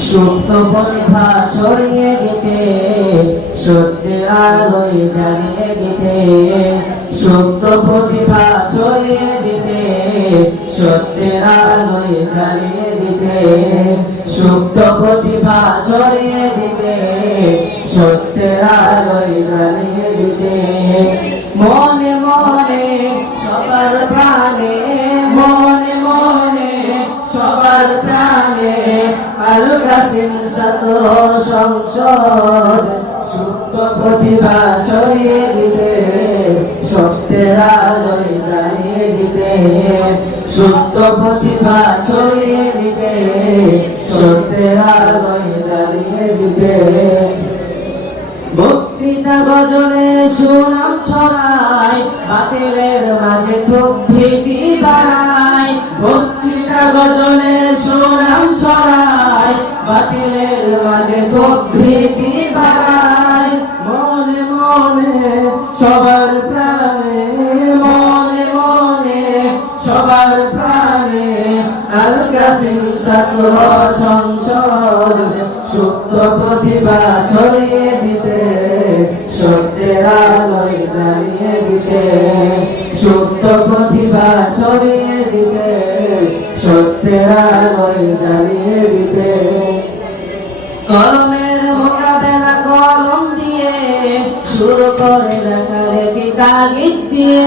সুপ্ত প্রতিভা ছড়িয়ে দিতে সত্যের আলোয় জ্বালিয়ে দিতে সুপ্ত প্রতিভা ছড়িয়ে দিতে সত্যের আলোয় জ্বালিয়ে দিতে সুপ্ত প্রতিভা ছড়িয়ে দিতে সত্যের আলোয় জ্বালিয়ে দিতে মনে মনে সবার প্রাণে আল কাসিম ছাত্র সংসদ, সুপ্ত প্রতিভা ছড়িয়ে দিতে, সত্যের আলোয় জ্বালিয়ে দিতে, সুপ্ত প্রতিভা ছড়িয়ে দিতে, সত্যের আলোয় জ্বালিয়ে দিতে। বক্তৃতা গজলে সুনাম ছড়ায়, বাতিলের মাঝে খুব ভীতি বাড়ায় সবার প্রাণে, মনে মনে, সবার প্রাণে আল কাসিম ছাত্র সংসদ সুপ্ত প্রতিভা ছড়িয়ে দিতে, সত্যের আলোয় জ্বালিয়ে দিতে, সুপ্ত প্রতিভা ছড়িয়ে দিতে, সত্যের আলোয় কলমের মোকাবেলা কলম দিয়ে শুরু করে লেখার তাগিদ দিয়ে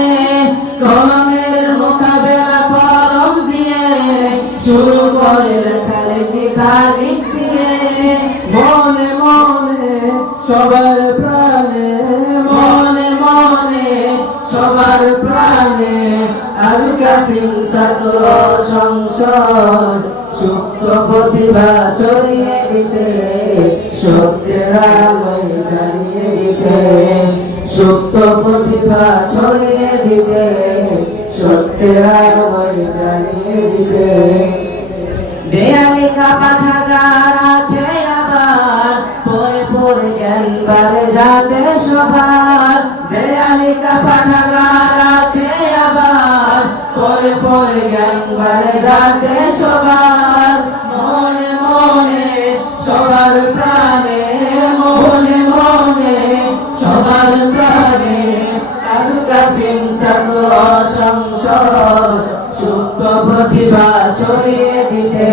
কলমের মোকাবেলা কলম দিয়ে, শুরু করে লেখার কি তাগিদ দিয়ে, মনে মনে সবার প্রাণে, মনে মনে সবার প্রাণে আল কাসিম সংসদ সুপ্ত প্রতিভা ছড়িয়ে দিতে, সত্যের আলোয় জ্বালিয়ে দিতে, সুপ্ত দিতে সত্যের আলোয় জ্বালিয়ে দিতে। দেয়ালে কাপা আছে আবার, পরে পরে জ্ঞান বাড়ে যাতে সবার। দেয়ালে কাপা আছে আবার, পরে পরে জ্ঞান বাড়ে যাতে সবার। মনে মনে সবার প্রাণে, মনে মনে সবার প্রাণে ছড়িয়ে দিতে,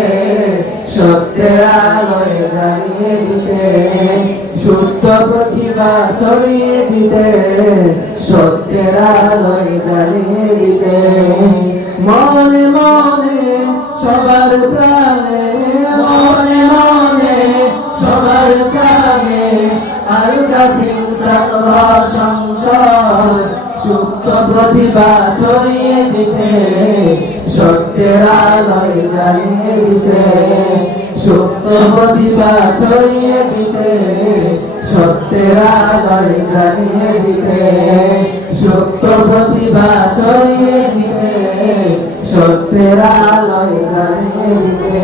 সত্যের আলোয় জ্বালিয়ে দিতে সুপ্ত প্রতিভা ছড়িয়ে দিতে, সত্যের আলোয় জ্বালিয়ে দিতে। মনে মনে সবার প্রাণে, মনে মনে সবার প্রাণে আল কাসিম ছাত্র সংসদ সুপ্ত প্রতিভা ছড়িয়ে জ্বালিয়ে দিতে সুপ্ত প্রতিভা ছড়িয়ে দিতে সত্যের আলোয় জ্বালিয়ে দিতে সুপ্ত প্রতিভা ছড়িয়ে দিতে সত্যের আলোয় জানিয়ে দিতে।